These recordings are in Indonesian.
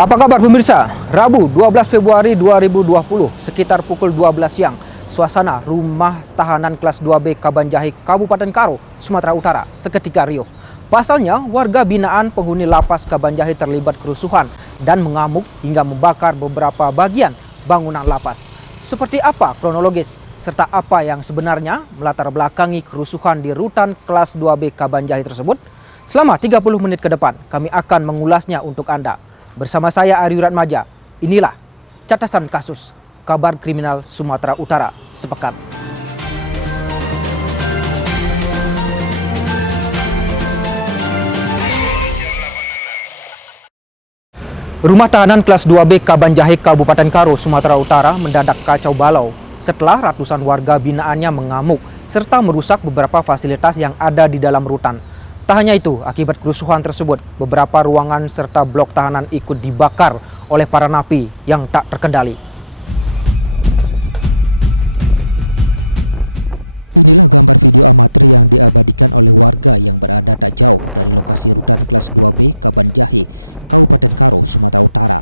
Apa kabar pemirsa? Rabu 12 Februari 2020 sekitar pukul 12 siang, suasana rumah tahanan kelas 2B Kabanjahe, Kabupaten Karo, Sumatera Utara seketika riuh. Pasalnya, warga binaan penghuni lapas Kabanjahe terlibat kerusuhan dan mengamuk hingga membakar beberapa bagian bangunan lapas. Seperti apa kronologis serta apa yang sebenarnya melatar belakangi kerusuhan di rutan kelas 2B Kabanjahe tersebut? Selama 30 menit ke depan, kami akan mengulasnya untuk Anda. Bersama saya Aryu Ratmaja, inilah catatan kasus kabar kriminal Sumatera Utara sepekan. Rumah tahanan kelas 2B Kabanjahe, Kabupaten Karo, Sumatera Utara mendadak kacau balau setelah ratusan warga binaannya mengamuk serta merusak beberapa fasilitas yang ada di dalam rutan. Tak hanya itu, akibat kerusuhan tersebut, beberapa ruangan serta blok tahanan ikut dibakar oleh para napi yang tak terkendali. Inilah gambar video amatir yang diabadikan oleh warga yang berada tak jauh dari lokasi rutan kelas 2B Kabanjahe, Kabupaten Karo, Sumatera Utara.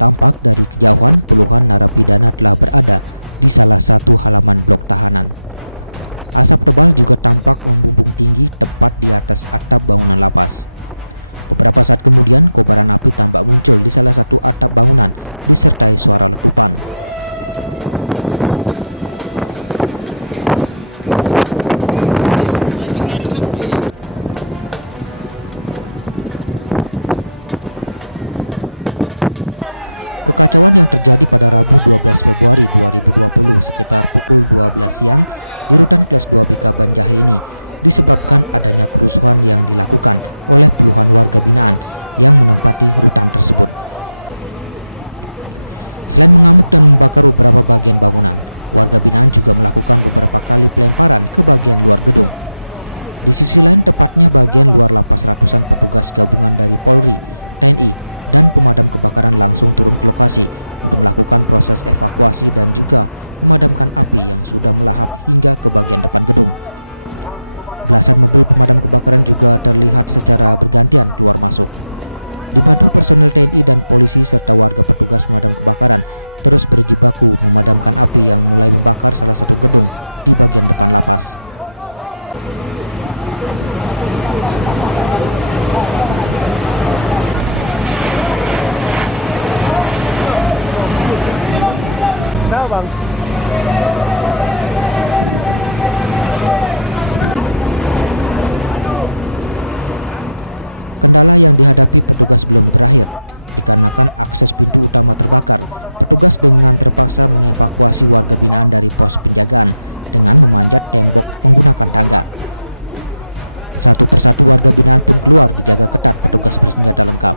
Tampak dari kejauhan puluhan narapidana telah berada di salah satu halaman blok tahanan. Asap tebal juga tampak membumbung tinggi tepat di atas atap bangunan lapas. Beberapa saat kemudian, kobaran api tampak muncul di salah satu atap bangunan disertai suara letupan. Kekacauan yang terjadi pada Rabu 12 Februari 2020 sekitar pukul 12 siang di rutan kelas 2B Kabanjahe ini disebabkan adanya kerusuhan yang dilakukan oleh puluhan warga binaan yang menempati rutan tersebut. Selain mengamuk dan membakar beberapa bagian bangunan, warga binaan juga melakukan beberapa kali pelemparan ke bagian luar gedung. Di sisi lain, tepatnya bagian luar lapas, ratusan petugas gabungan dari Polri, TNI, dan pemadam kebakaran langsung turun ke lokasi untuk melakukan proses evakuasi dan juga memadamkan api yang sudah melahap hingga ke bagian depan gedung. Belasan mobil pemadam kebakaran juga terlihat secara bergantian keluar masuk. Dibantu personel TNI dan polisi serta warga petugas pemadam kebakaran terus berjibaku memadamkan api yang mulai membakar salah satu gedung di bagian depan lapas. Bang. Kendala yang dihadapi petugas belum berakhir, dikarenakan akses pintu utama terbakar. Petugas dengan terpaksa mengevakuasi warga binaan dari pos penjagaan dengan memanjat tembok menggunakan tangga. Satu persatu warga binaan pun keluar dijaga ketat petugas bersenjata lengkap.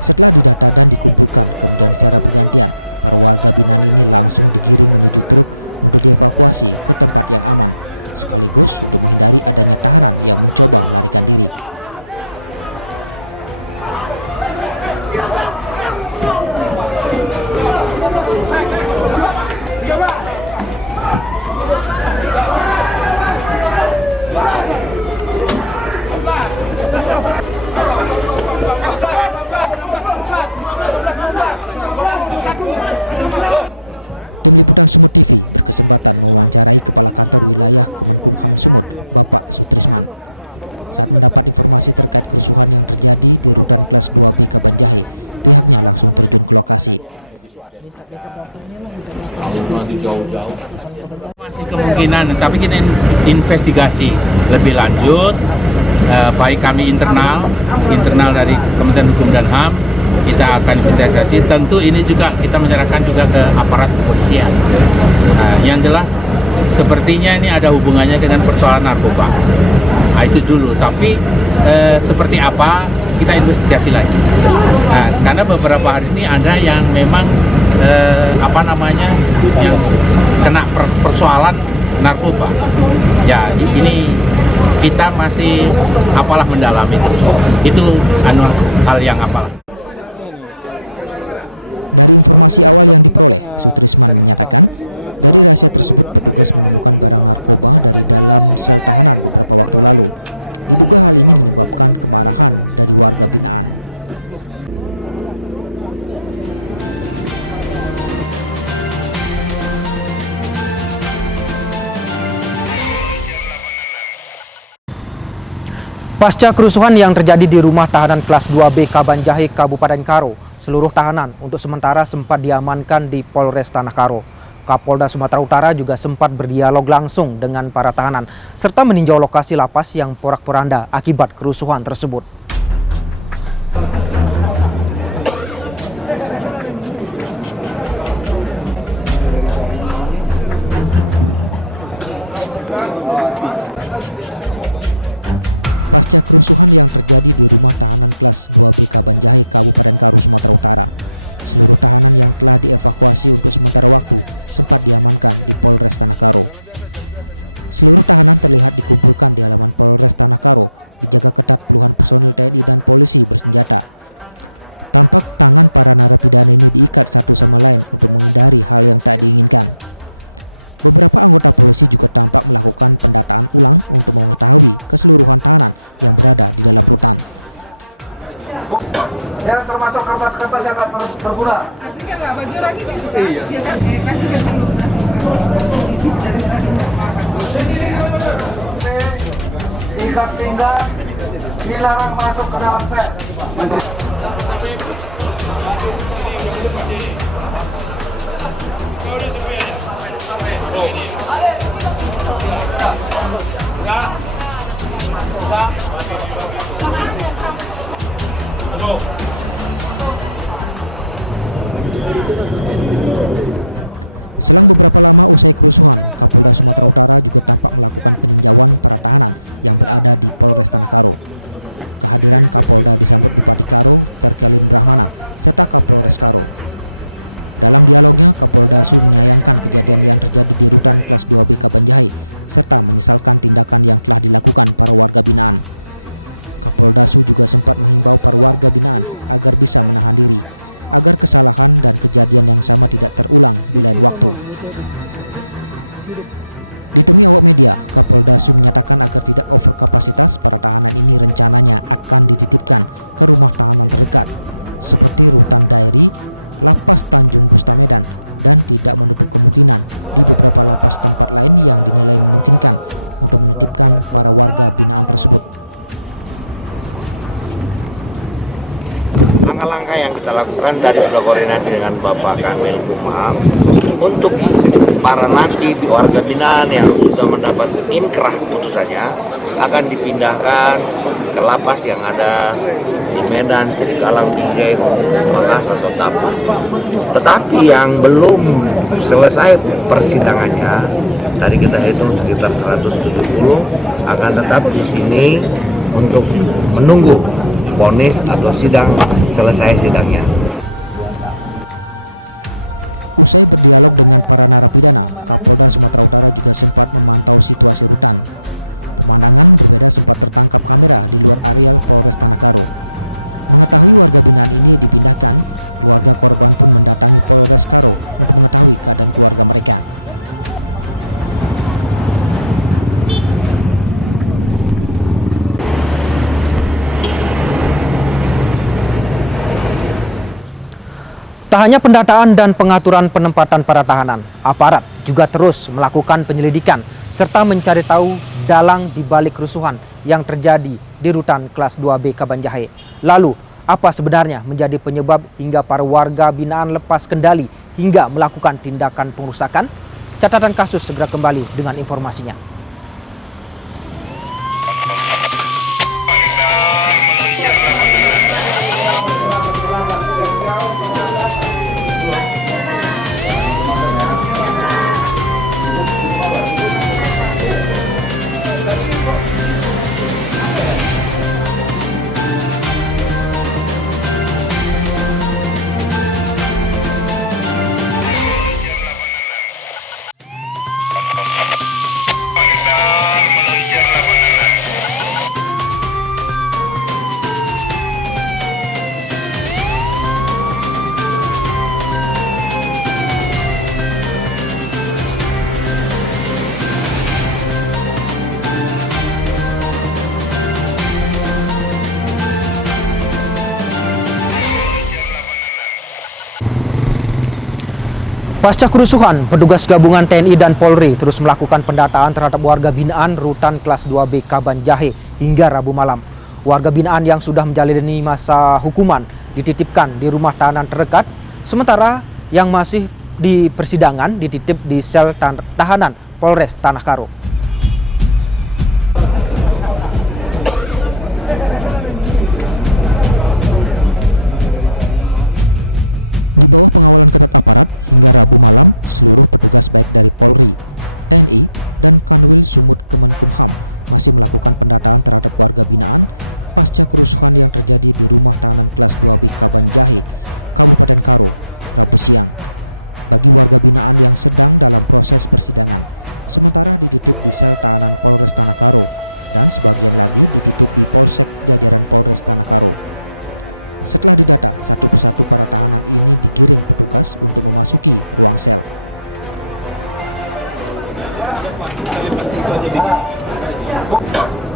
Setelah didata dan dikumpulkan, kemudian secara bergantian, para warga binaan ini langsung digiring menuju truk untuk dievakuasi ke tempat yang aman, sekaligus untuk menghindari adanya tahanan yang mencoba melarikan diri. Tim Liputan Sumut TV berkesempatan mewawancarai Kepala Kantor Wilayah Kemenkumham Sumut, Bapak Sutrisman. Saat mendapat informasi terkait kerusuhan yang terjadi di rutan kelas 2B Kabanjahe, pihaknya langsung terjun ke lokasi. Masih kemungkinan, tapi kita investigasi lebih lanjut, baik kami internal dari Kementerian Hukum dan HAM, kita akan investigasi. Tentu ini juga kita menyerahkan juga ke aparat kepolisian. Yang jelas sepertinya ini ada hubungannya dengan persoalan narkoba. Itu dulu, tapi seperti apa kita investigasi lagi. Karena beberapa hari ini ada yang memang yang kena persoalan narkoba. Ya, ini kita masih apalah mendalam itu hal yang apalah. Dari informasi awal yang diperoleh, Sutrisman menyatakan, dari rahasia tersebut petugas menemukan barang narkoba dari dalam sel tahanan beberapa waktu lalu. Diduga hal ini menyebabkan kemarahan dari warga binaan. Pasca kerusuhan yang terjadi di rumah tahanan kelas 2B Kabanjahe, Kabupaten Karo, seluruh tahanan untuk sementara sempat diamankan di Polres Tanah Karo. Kapolda Sumatera Utara juga sempat berdialog langsung dengan para tahanan, serta meninjau lokasi lapas yang porak-poranda akibat kerusuhan tersebut. Pasca kerusuhan yang terjadi di rumah tahanan kelas 2B Kabanjahe, Kabupaten Karo, Sumatera Utara, seluruh tahanan yang telah dievakuasi untuk sementara waktu sempat diamankan di Polres Tanah Karo. Seluruh tahanan terlihat dikumpulkan di halaman Polres Tanah Karo, dijaga ketat puluhan personil TNI dan polisi bersenjata. Tampak tangan para narapidana ini diikat satu sama lain untuk menghindari hal yang tak diinginkan. Beberapa anggota polisi juga tampak melakukan pendataan ulang untuk mengetahui keseluruhan tahanan yang berada di dalam rutan. Ya, termasuk kertas-kertas yang berguna. Kasihkan lah baju lagi gitu kan? Iya kan? Tindak-tindak dilarang masuk ke dalam sel. Selang beberapa lama usai kerusuhan, Kapolda Sumatera Utara juga tampak melakukan peninjauan para tahanan yang berada di Polres Tanah Karo. Kehadiran Kapolda disambut Bupati Karo, Terkelin Brahmana, serta Kapolres Karo. Dalam dialognya, Kapolda Su menyayangkan kejadian yang terjadi di rutan kelas 2B Kabanjahe, serta menyesalkan tindakan yang telah dilakukan para warga binaan. Kapolda Su juga sempat menghimbau para warga binaan agar bisa menahan diri, agar kesalahan dan kejadian yang sama tidak terulang di lain waktu. Ditemui awak media, Kapolda Su menyatakan agar tidak overkapasitas, para tahanan ini rencananya akan dititipkan ke rumah tahanan terdekat, seperti rutan Dairi, Lapas Tanjung Gustamedan, dan tidak menutup kemungkinan di beberapa lapas tempat lain yang dinilai memungkinkan untuk menitipkan para warga binaan tersebut. Langkah-langkah yang kita lakukan tadi sudah koordinasi dengan Bapak Kanwil Kumham untuk para napi warga binaan yang sudah mendapat inkrah putusannya akan dipindahkan ke lapas yang ada di Medan, Serikalang, Binjai, Makassar atau Tapang. Tetapi yang belum selesai persidangannya, tadi kita hitung sekitar 170, akan tetap di sini untuk menunggu vonis atau sidang selesai sidangnya. Usai berdialog dengan para narapidana, Kapolda Sumatera Utara juga sempat memantau situasi rutan. Pemandangan berbeda sempat tertangkap kamera di luar areal Polres Tanah Karo. Mengetahui warga binaan ini dipindahkan, keluarga korban pun mendatangi Polres Karo untuk mengetahui keadaan keluarga mereka. Tak hanya pendataan dan pengaturan penempatan para tahanan, aparat juga terus melakukan penyelidikan serta mencari tahu dalang di balik kerusuhan yang terjadi di rutan kelas 2B Kabanjahe. Lalu, apa sebenarnya menjadi penyebab hingga para warga binaan lepas kendali hingga melakukan tindakan pengerusakan? Catatan kasus segera kembali dengan informasinya. Pasca kerusuhan, petugas gabungan TNI dan Polri terus melakukan pendataan terhadap warga binaan rutan kelas 2B Kabanjahe hingga Rabu malam. warga binaan yang sudah menjalani masa hukuman dititipkan di rumah tahanan terdekat, sementara yang masih di persidangan dititip di sel tahanan Polres Tanah Karo. Di bawah pengawalan ketat aparat, hingga Rabu malam, seluruh petugas baik dari Polri, TNI, dan Kanwil Sumut Kemenkumham masih melakukan pendataan terhadap warga binaan pasca kerusuhan yang terjadi di rumah tahanan kelas 2B Kabanjahe, Kabupaten Karo, Rabu siang. Bagi warga binaan yang sedang dalam proses persidangan, sementara dititip di sel tahanan Polres Tanah Karo, dan sebagian lagi dititip di Polsek jajaran Polres Tanah Karo. Setelah didata, satu persatu para tahanan ini digiring petugas untuk memasuki ruang sel.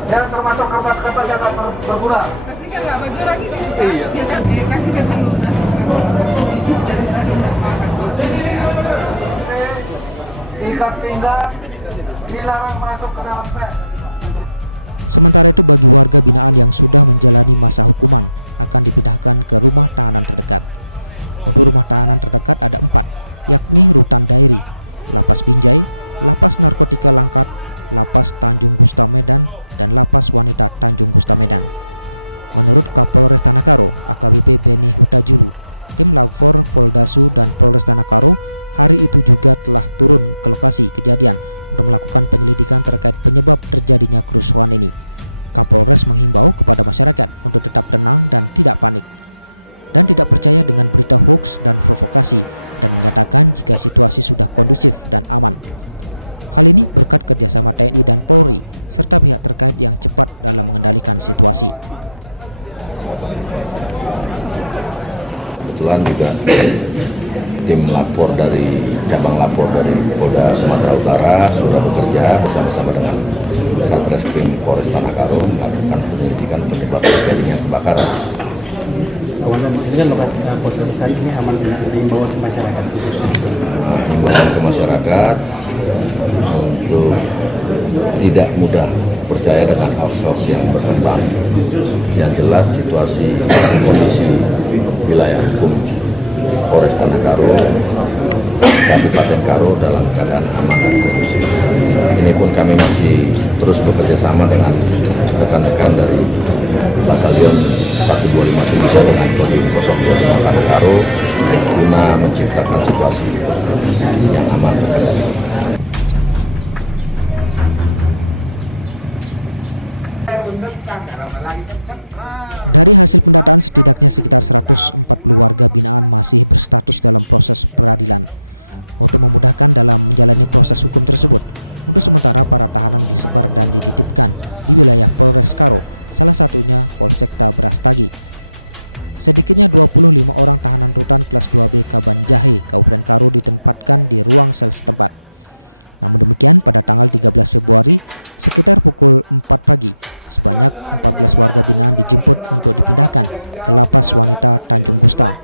Dan termasuk kertas-kertas yang berguna. Kasihkan nggak baju lagi nih? Iya. Ya kan? Kasihkan dulu. Dari tadi tak makan. Ikat pinggang dilarang masuk ke dalam sel. Sementara itu bagi warga binaan yang sudah menjalani masa hukuman akan dipindahkan ke rumah tahanan terdekat. Untuk rumah tahanan terdekat ada 4, yakni Rutan Dairi, Lapas Binjai, Lapas Narkotika Langkat, Lapas Tanjung Gusta Medan, dan Lapas Wanita Tanjung Gusta Medan. Menurut Kapolres Tanah Karo, AKBP Beni Hutajulu, tim Labfor Poldasu dan Polres Tanah Karo hari itu juga telah turun ke lokasi kejadian untuk melakukan penyelidikan terkait penyebab terjadinya kerusuhan ini. Kapolres menghimbau kepada masyarakat untuk tetap tenang dan tidak panik, dan tidak percaya dengan berita hoax dan provokasi, dan menyatakan jika situasi sudah kondusif dan aman. Hal ini berkat kerjasama TNI dan Polri, serta pihak terkait yang cepat dalam mengendalikan situasi. Kebetulan juga tim lapor dari cabang lapor dari Polda Sumatera Utara sudah bekerja bersama-sama dengan Satreskrim Polres Tanah Karo melakukan penyelidikan penyebab terjadinya kebakaran. Komandan, ini kan lokasi posisi saat ini aman dengan himbauan ke masyarakat khususnya. Himbauan ke masyarakat untuk tidak mudah percaya dengan hoax yang berkembang. Yang jelas situasi kondisi wilayah hukum Polres Tanah Karo, Kabupaten Karo dalam keadaan aman dan kondusif. Ini pun kami masih terus bekerja sama dengan rekan-rekan dari Batalion 1259 dengan Kodim 025 Tanah Karo guna menciptakan situasi yang aman terkendali. Dari hasil pendataan, setidaknya sekitar 140 warga binaan masih berstatus dalam proses peradilan. Untuk memudahkan dalam menjalani proses hukum tersebut, untuk sementara para tahanan disebar dan dititipkan di wilayah Polres Karo, salah satunya Polsekta Brastagi. Sedikitnya 25 orang tahanan rutan kelas 2B Kabanjahe, Kabupaten Karo ditempatkan di ruang sel setempat. Namun demikian, pada tanggal 13 Februari, sekitar pukul 4 pagi, sebanyak 14 warga binaan dijemput untuk dipindahkan ke Lapas Wanita Tanjung Gusta.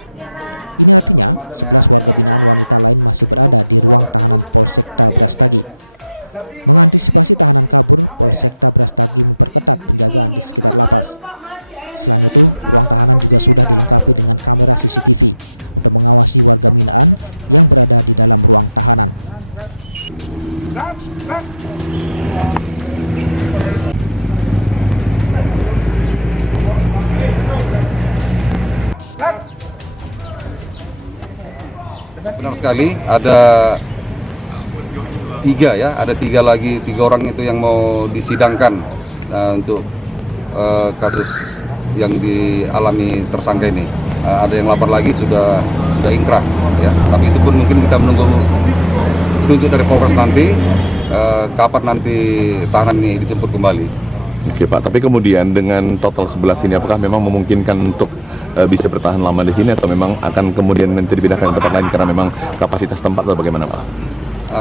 Ini artinya, 11 warga binaan wanita lain masih berada di ruang tahanan Polsekta Brastagi. Mengantisipasi tahanan kabur, Polsekta Brastagi memperketat penjagaan di sekitar lapas. Selain itu, ruang tahanan juga sudah dilengkapi dengan kamera CCTV untuk mengawasi warga binaan yang berada di dalam ruang tahanan. Benar sekali, ada tiga orang itu yang mau disidangkan untuk kasus yang dialami tersangka ini. Ada yang lapor lagi sudah ingkrah, ya. Tapi itu pun mungkin kita menunggu tunjuk dari Polres nanti kapan nanti tahanan ini dijemput kembali. Oke Pak, tapi kemudian dengan total 11 ini apakah memang memungkinkan untuk bisa bertahan lama di sini atau memang akan kemudian nanti dipindahkan ke tempat lain karena memang kapasitas tempat atau bagaimana Pak?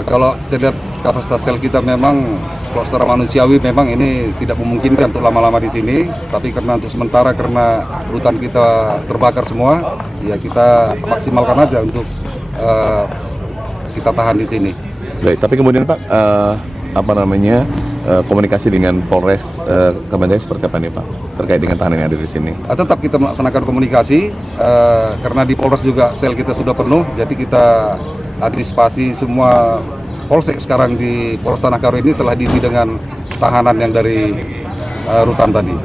Kalau terlihat kapasitas sel kita memang kalau secara manusiawi memang ini tidak memungkinkan untuk lama-lama di sini, tapi karena untuk sementara karena rutan kita terbakar semua, ya kita maksimalkan aja untuk kita tahan di sini. Baik, tapi kemudian Pak, komunikasi dengan Polres Kabanjai seperti apa nih Pak terkait dengan tahanan yang ada di sini? Tetap kita melaksanakan komunikasi karena di Polres juga sel kita sudah penuh, jadi kita antisipasi semua polsek sekarang di Polres Tanah Karo ini telah diisi dengan tahanan yang dari rutan tadi.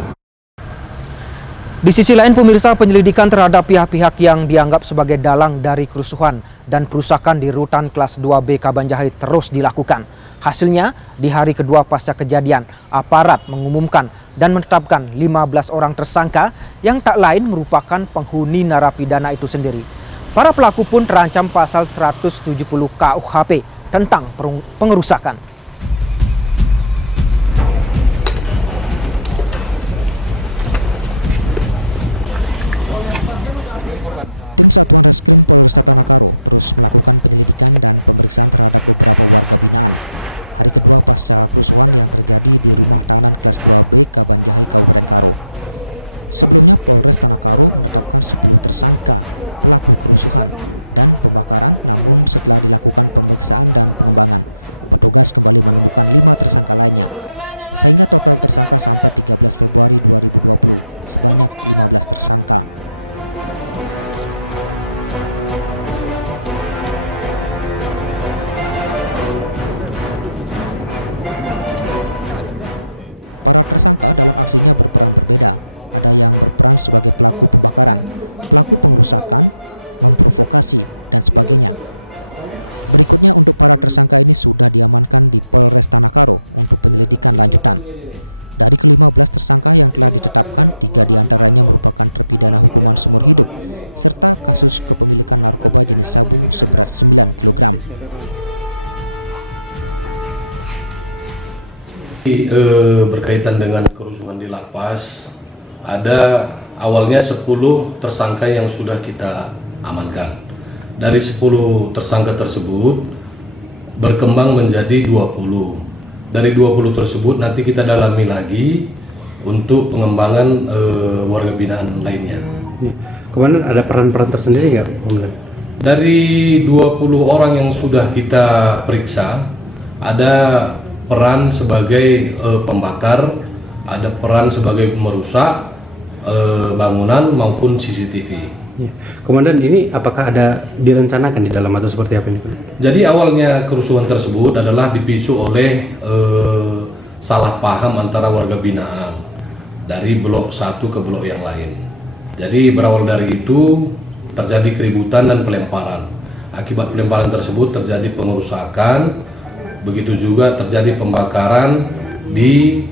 Di sisi lain, pemirsa, penyelidikan terhadap pihak-pihak yang dianggap sebagai dalang dari kerusuhan dan perusakan di rutan kelas 2B Kabanjai terus dilakukan. Hasilnya, di hari kedua pasca kejadian, aparat mengumumkan dan menetapkan 15 orang tersangka yang tak lain merupakan penghuni narapidana itu sendiri. Para pelaku pun terancam pasal 170 KUHP tentang pengerusakan. Tim Satuan Reskrim Polresta Tanah Karo terus melakukan penyelidikan dan pemeriksaan terhadap beberapa warga binaan. Hari kedua pasca kerusuhan yang terjadi di rumah tahanan kelas 2B Kabanjai Kabupaten Karo. Sebelumnya Polres Tanah Karo menetapkan 10 tersangka pelaku kerusuhan dan pembakaran, namun setelah dilakukan pemeriksaan dan pengembangan, petugas kembali menemukan 5 tersangka lainnya. Sehingga total tersangka sampai 13 Februari 2020 sebanyak 15 tersangka. Para tersangka dalam aksinya berperan berbeda. Ada yang berperan sebagai pelaku pembakaran, pelaku pengerusakan, memprovokasi, dan sebagainya. Berikutnya untuk para tersangka ini sudah diamankan di Polres Tanah Karo untuk penyelidikan lanjutan. Dari ke-15 tersangka yang telah ditetapkan, 3 diantaranya merupakan terpidana hukuman seumur hidup, serta kasus kepemilikan narkoba jenis sabu seberat 9 kg. Berkaitan dengan kerusuhan di lapas, ada awalnya 10 tersangka yang sudah kita amankan. Dari 10 tersangka tersebut berkembang menjadi 20. Dari 20 tersebut nanti kita dalami lagi untuk pengembangan warga binaan lainnya. Kemudian ada peran-peran tersendiri nggak? Dari 20 orang yang sudah kita periksa, ada peran sebagai pembakar, ada peran sebagai merusak bangunan maupun CCTV. Ya. Komandan, ini apakah ada direncanakan di dalam atau seperti apa ini? Jadi awalnya kerusuhan tersebut adalah dipicu oleh salah paham antara warga binaan dari blok satu ke blok yang lain. Jadi berawal dari itu terjadi keributan dan pelemparan. Akibat pelemparan tersebut terjadi pengerusakan. Begitu juga terjadi pembakaran di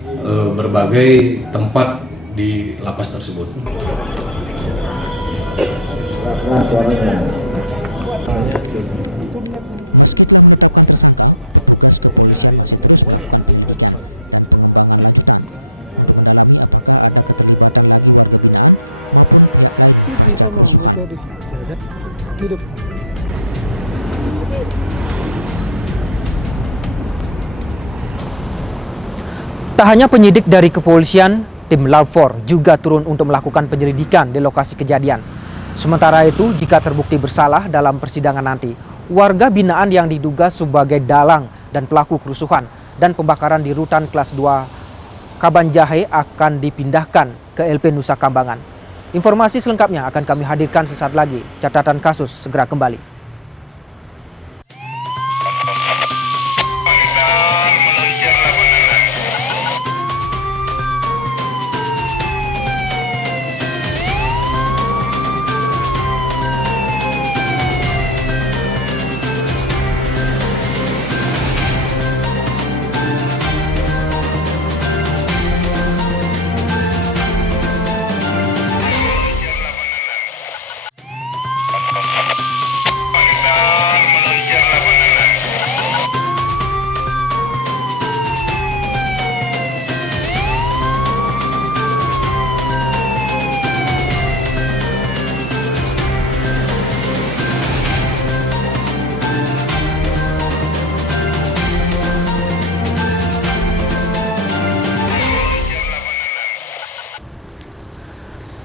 berbagai tempat di lapas tersebut. Meski telah menetapkan tersangka, petugas kepolisian masih terus melakukan penyelidikan dan pengembangan lanjutan untuk mendalami apakah ada keterlibatan lagi warga binaan maupun pihak lain pasca kerusuhan. Tak hanya penyidik dari kepolisian, tim Lab4 juga turun untuk melakukan penyelidikan di lokasi kejadian. Sementara itu, jika terbukti bersalah dalam persidangan nanti, warga binaan yang diduga sebagai dalang dan pelaku kerusuhan dan pembakaran di rutan kelas 2 Kabanjai akan dipindahkan ke LP Nusa Kambangan. Informasi selengkapnya akan kami hadirkan sesaat lagi. Catatan kasus segera kembali.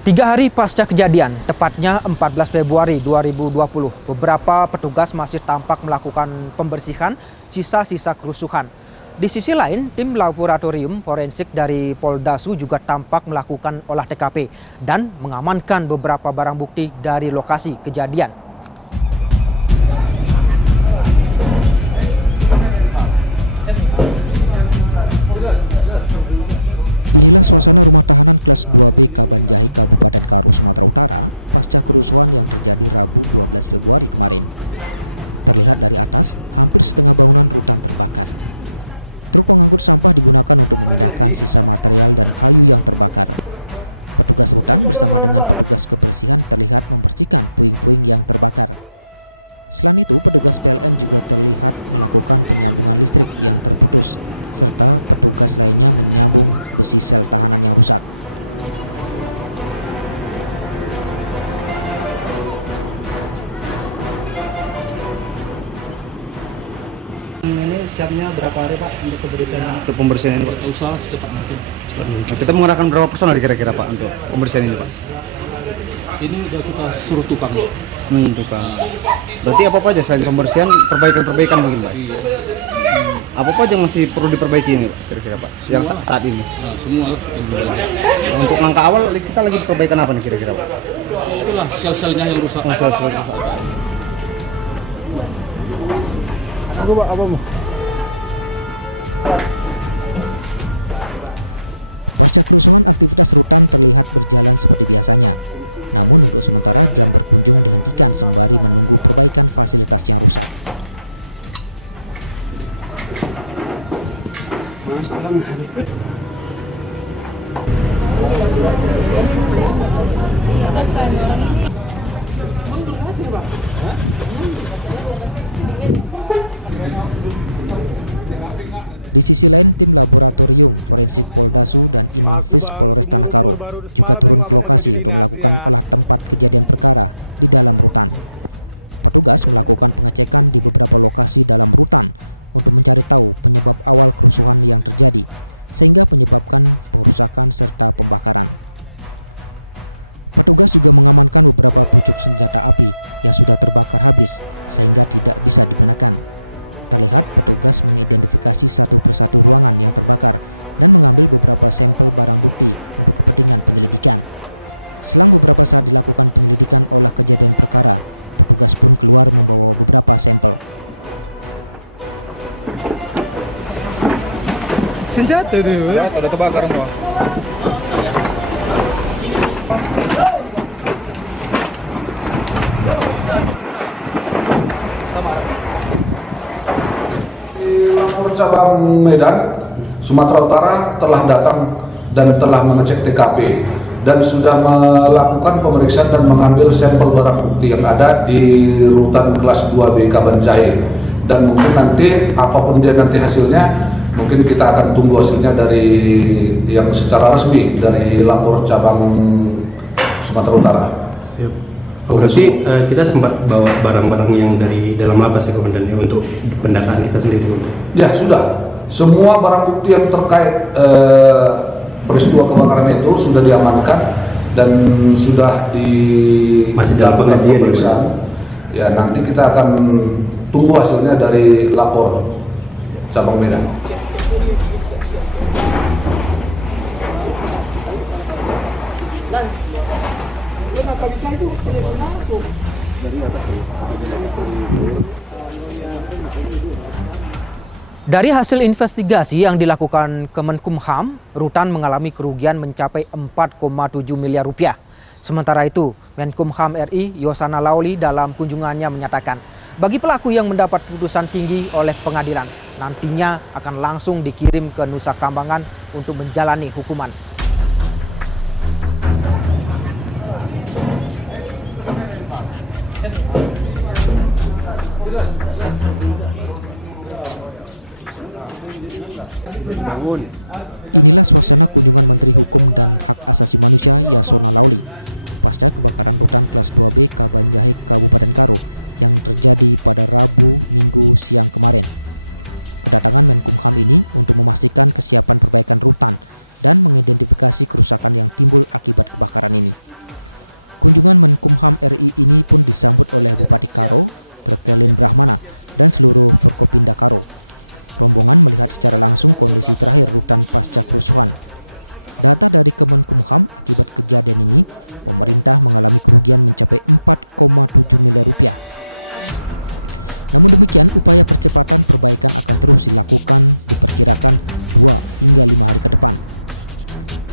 Tiga hari pasca kejadian, tepatnya 14 Februari 2020, beberapa petugas masih tampak melakukan pembersihan sisa-sisa kerusuhan. Di sisi lain, tim laboratorium forensik dari Poldasu juga tampak melakukan olah TKP dan mengamankan beberapa barang bukti dari lokasi kejadian. Inilah suasana rumah tahanan kelas 2B Kabanjahe, Kabupaten Karo, Sumatera Utara pasca kerusuhan yang terjadi Rabu 12 Februari kemarin. Terlihat dari atas, hampir setengah bangunan rutan terbakar. Truk pengangkut sampah digunakan untuk memindahkan sisa material dan kayu yang terbakar. Petugas rutan bersama dengan petugas kebersihan terlihat membersihkan puing-puing yang terbakar. Selain itu, petugas PLN juga terlihat melakukan penyambungan listrik yang terputus, serta petugas lainnya menyambung besi sel tahanan yang rusak. Siapnya berapa hari Pak untuk pembersihan ini? Usaha secepat mungkin. Kita mengerahkan berapa personal kira-kira Pak untuk pembersihan ini Pak? Ini sudah suruh tukang. Tukang. Berarti apa aja selain pembersihan, perbaikan mungkin Pak? Iya. Apa aja yang masih perlu diperbaiki ini Pak kira-kira Pak? Yang saat ini? Semua. Untuk langkah awal kita lagi perbaikan apa nih kira-kira Pak? Itulah sel-selnya yang rusak. Aku Pak, apa mau? Pasca kerusuhan, aktivitas rutan terlihat berjalan seperti biasanya. Namun untuk sementara jam berkunjung dihentikan sembari menunggu perbaikan fasilitas yang rusak. Di sisi lain, tim laboratorium forensik Poldasu dan Inafis Polres Tanah Karo juga turun ke lokasi untuk melakukan olah tempat kejadian perkara di dalam rutan. Petugas melakukan pengecekan di beberapa lokasi dalam rutan untuk mencari tahu penyebab awal kerusuhan yang terjadi, sehingga menyebabkan pengerusakan serta pembakaran. Petugas juga mengamankan beberapa pucuk senjata api yang sudah terbakar habis sehingga tidak bisa digunakan. Terlihat petugas mengidentifikasi satu persatu ruangan yang terbakar dan mengambil beberapa sampel barang bukti untuk kepentingan penyelidikan. Selang beberapa saat dilakukan penyelidikan olah kejadian perkara, petugas pun keluar membawa beberapa sampel. Senjata dulu. Ada terbakar semua. Lapor Cabang Medan, Sumatera Utara telah datang dan telah mengecek TKP dan sudah melakukan pemeriksaan dan mengambil sampel barang bukti yang ada di rutan kelas 2B Kabanjahe. Dan mungkin nanti apapun dia nanti hasilnya, mungkin kita akan tunggu hasilnya dari yang secara resmi dari lapor Cabang Sumatera Utara. Berarti kita sempat bawa barang-barang yang dari dalam lapas ya Komandan untuk pendataan kita sendiri. Ya sudah, semua barang bukti yang terkait peristiwa kebakaran itu sudah diamankan dan sudah masih dalam pemeriksaan. Ya nanti kita akan tunggu hasilnya dari lapor Cabang Medan. Dari hasil investigasi yang dilakukan Kemenkumham, rutan mengalami kerugian mencapai 4,7 miliar rupiah. Sementara itu, Menkumham RI Yosana Lawli dalam kunjungannya menyatakan, bagi pelaku yang mendapat putusan tinggi oleh pengadilan, nantinya akan langsung dikirim ke Nusa Kambangan untuk menjalani hukuman. Inilah suasana kunjungan Menteri Hukum dan Hak Asasi Manusia Yasona Lawli pasca kebakaran rutan kelas 2B Kabanjahe, Kabupaten Karo yang terjadi pada Rabu Minggu siang kemarin. Kedatangan Menkumham ini untuk memastikan kesiapan perbaikan rutan dan mengidentifikasi kerusakan yang timbul akibat kebakaran ini. Kunjungan Menkumham RI ini pun disambut oleh Bupati Karo, Trekelin Brahmana, dan seluruh Forkopimda Karo. Rombongan melihat secara langsung kondisi terakhir rutan pasca kerusuhan. Data dari Kemenkumham, akibat kejadian ini, pemerintah mengalami kerugian mencapai 4,7 miliar rupiah. Namun demikian, upaya percepatan perbaikan akan terus dilakukan diperkirakan 2 hingga 5 hari ke depan.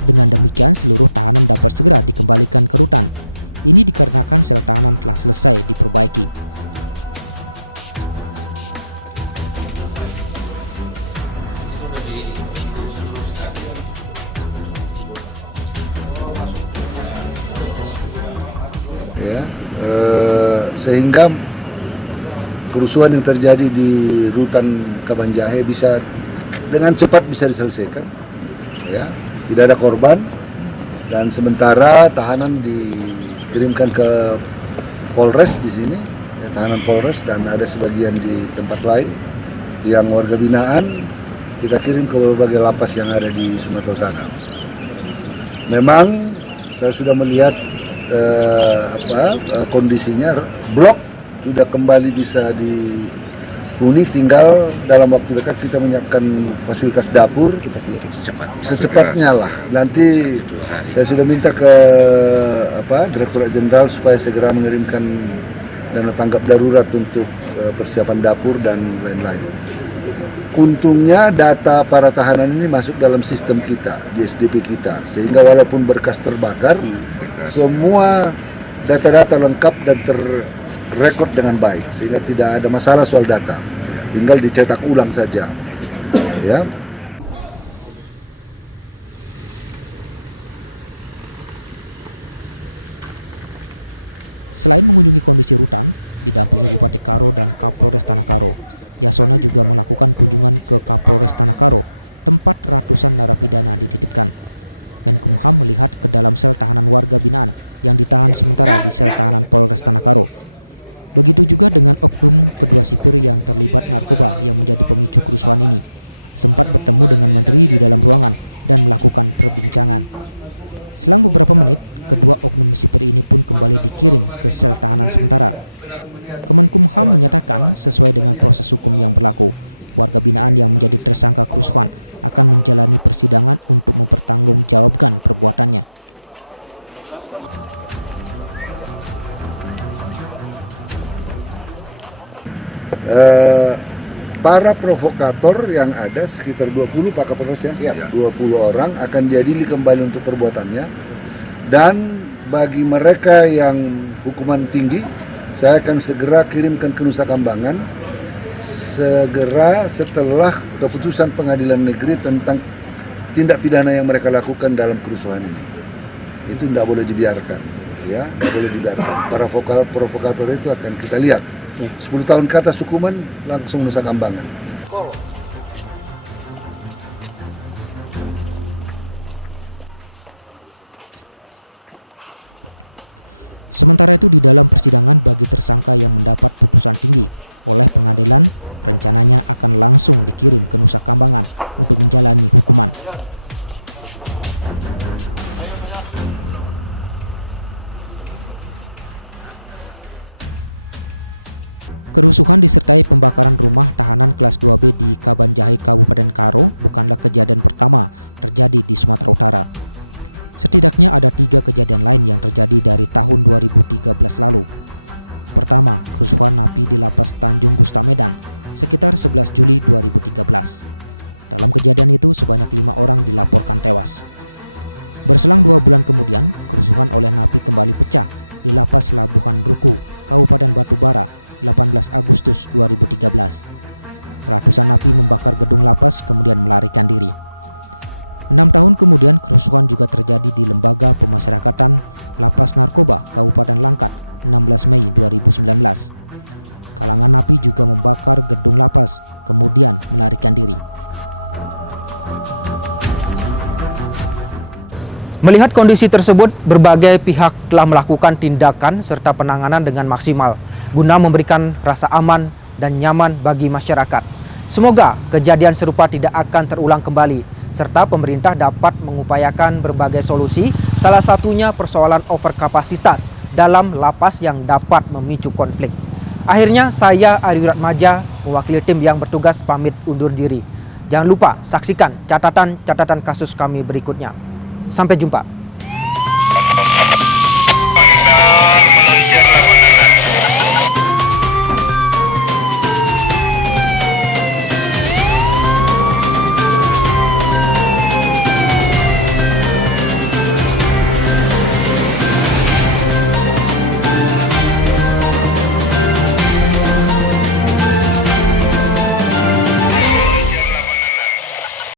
Dengan demikian, seluruh tahanan dapat segera dikembalikan ke rutan. Ini dikarenakan sel tahanan telah selesai diperbaiki. Ya, sehingga kerusuhan yang terjadi di rutan Kabanjahe bisa dengan cepat bisa diselesaikan, ya, tidak ada korban, dan sementara tahanan dikirimkan ke Polres di sini, ya, tahanan Polres, dan ada sebagian di tempat lain yang warga binaan kita kirim ke berbagai lapas yang ada di Sumatera Utara. Memang saya sudah melihat kondisinya, blok sudah kembali bisa dihuni, tinggal dalam waktu dekat kita menyiapkan fasilitas dapur secepatnya lah. Nanti saya sudah minta ke Direktorat Jenderal supaya segera mengirimkan dana tanggap darurat untuk persiapan dapur dan lain-lain. Untungnya data para tahanan ini masuk dalam sistem kita, di SDP kita, sehingga walaupun berkas terbakar, semua data-data lengkap dan terrekod dengan baik, sehingga tidak ada masalah soal data, tinggal dicetak ulang saja, ya. Selain mengunjungi kondisi rutan, didampingi Bupati Karo dan Kapolres Tanah Karo, Yasona juga melakukan kunjungan ke Kapolres Tanah Karo, tempat ratusan narapidana dititipkan. Menkumham melihat ke dalam sel tahanan warga binaan yang ditahan sementara di sel tahanan Polres Tanah Karo. Begitu juga dengan oknum kedua sipir yang terlibat narkoba yang menjadi pemicu kerusuhan ini. Sempat bertemu dengan menteri di dalam ruangan dan melakukan perbincangan. Selang beberapa menit, kedua oknum sipir ini pun kembali dikirim ke sel tahanan sementara. Kemenkumham menyatakan sesuai dengan proses hukum yang berlaku, warga binaan yang menjadi tersangka kerusuhan akan menjalani persidangan untuk mempertanggungjawabkan perbuatannya. Para provokator yang ada sekitar 20 Pak Kapolres, ya, 20 orang akan diadili kembali untuk perbuatannya, dan bagi mereka yang hukuman tinggi, saya akan segera kirimkan ke Nusa Kambangan segera setelah keputusan pengadilan negeri tentang tindak pidana yang mereka lakukan dalam kerusuhan ini. Itu tidak boleh dibiarkan, ya, tidak boleh dibiarkan. Para provokator itu akan kita lihat 10 tahun ke atas hukuman langsung Nusa Kambangan. Sementara itu di dalam persidangan bagi tersangka yang mendapat putusan tinggi oleh pengadilan, rencananya akan langsung dikirim ke Nusa Kambangan untuk menjalani hukuman. Kerusuhan disertai pembakaran rumah tahanan kelas 2B di Kabanjahe, Kabupaten Karo bukanlah kejadian pertama terjadi di Sumatera Utara. Setidaknya ada 3 kejadian lain yang terjadi dari tahun 2013 lalu. Pertama, kerusuhan napi di Lapas Tanjung Gusta Medan sekitar 11 Juli 2013. Dalam kejadian itu sebanyak 5 orang dilaporkan tewas. Berselang 2 bulan kemudian, kerusuhan oleh napi kembali pecah di Lapas Labuhan Ruku, Kabupaten Batubara, 18 Agustus 2013. Ratusan napi membakar gedung lapas kemudian melarikan diri. 6 tahun kemudian kerusuhan juga terjadi di Lembaga Pemasyarakatan Lapas Narkoba Kabupaten Langkat 16 Mei 2019. Kalangan napi juga membakar gedung lapas kemudian melarikan diri. Melihat kondisi tersebut, berbagai pihak telah melakukan tindakan serta penanganan dengan maksimal guna memberikan rasa aman dan nyaman bagi masyarakat. Semoga kejadian serupa tidak akan terulang kembali, serta pemerintah dapat mengupayakan berbagai solusi, salah satunya persoalan overkapasitas dalam lapas yang dapat memicu konflik. Akhirnya saya Ari Ratmaja mewakili tim yang bertugas pamit undur diri. Jangan lupa saksikan catatan kasus kami berikutnya. Sampai jumpa.